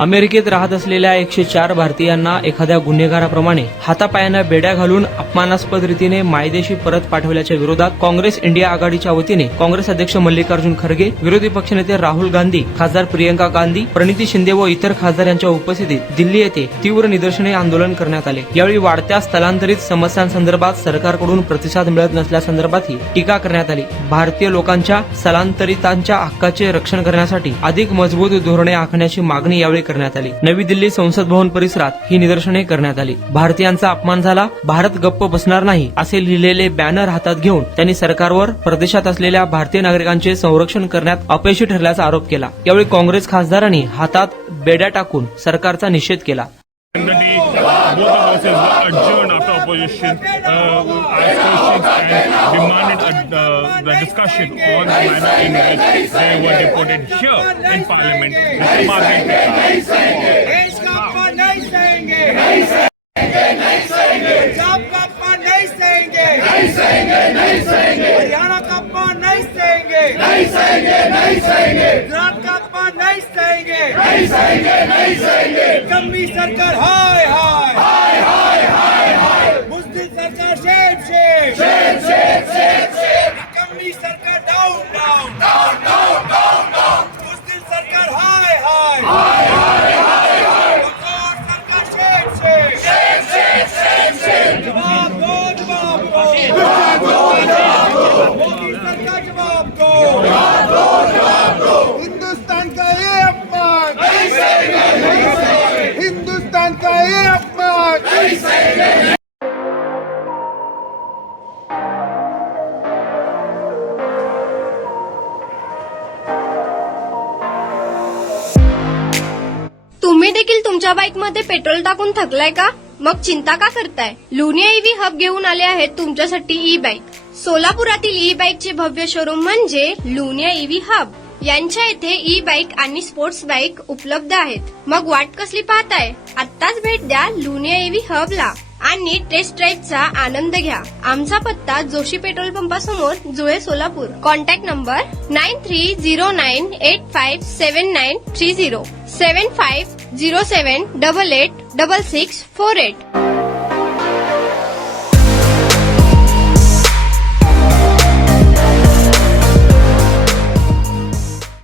अमेरिकेत राहत असलेल्या 104 भारतीयांना एखाद्या गुन्हेगाराप्रमाणे हातापायांना बेड्या घालून अपमानास्पद रीतीने मायदेशी परत पाठवल्याच्या विरोधात काँग्रेस इंडिया आघाडीच्या वतीने काँग्रेस अध्यक्ष मल्लिकार्जुन खरगे, विरोधी पक्षनेते राहुल गांधी, खासदार प्रियंका गांधी, प्रणिती शिंदे व इतर खासदार यांच्या उपस्थितीत दिल्ली येथे तीव्र निदर्शने आंदोलन करण्यात आले। यावेळी वाढत्या स्थलांतरित समस्यांसंदर्भात सरकारकडून प्रतिसाद मिळत नसल्यासंदर्भातही टीका करण्यात आली। भारतीय लोकांच्या स्थलांतरितांच्या हक्काचे रक्षण करण्यासाठी अधिक मजबूत धोरणे आखण्याची मागणी यावेळी करण्यात आली। नवी दिल्ली संसद भवन परिसरात ही निदर्शने करण्यात आली। भारतीयांचा अपमान झाला, भारत गप्प बसणार नाही असे लिहिलेले बॅनर हातात घेऊन त्यांनी सरकारवर परदेशात असलेल्या भारतीय नागरिकांचे संरक्षण करण्यात अपयशी ठरल्याचा आरोप केला। यावेळी काँग्रेस खासदारांनी हातात बेड्या टाकून सरकारचा निषेध केला। Both the houses were adjourned after opposition asked questions and demanded the discussion on the manner in which they were deported here in Parliament. Mr. Margaret Haryana का अपमान नहीं सहेंगे, नहीं सहेंगे, नहीं सहेंगे। गुजरात का अपमान नहीं सहेंगे, नहीं सहेंगे, नहीं सहेंगे। कम्मी सरकार हाय हाय हाय हाय हाय हाय। मुस्लिम सरकार शेम शेम शेम शेम शेम शेम। कम्मी सरकार down down down down down down. मुस्लिम सरकार हाय हाय हाय हाय हाय हाय। और सरकार शेम शेम शेम शेम शेम शेम। जवाब दो, जवाब दो, जवाब दो, जवाब दो। मोदी सरकार जवाब दो, जवाब दो, जवाब दो। हिंदुस्तान का ये अपमान नहीं सहेंगे, नहीं सहेंगे। हिंदुस्तान का ये अपमान नहीं सहेंगे। तुम्ही देखील तुमच्या बाईकमध्ये पेट्रोल टाकून थकलाय का? मग चिंता का करताय? लुनिया ईव्ही हब घेऊन आले आहेत तुमच्यासाठी ई बाईक। सोलापुरातील ई बाईकचे भव्य शोरूम म्हणजे लुनिया ईव्ही हब। यांच्या येथे ई बाईक आणि स्पोर्ट्स बाईक उपलब्ध आहेत। मग वाट कसली पाहताय? आत्ताच भेट द्या लुनिया ईव्ही हबला आणि टेस्ट ड्राईव्हचा आनंद घ्या। आमचा पत्ता जोशी पेट्रोल पंपासमोर, जुळे, सोलापूर। Contact number 9309857930 7507886648।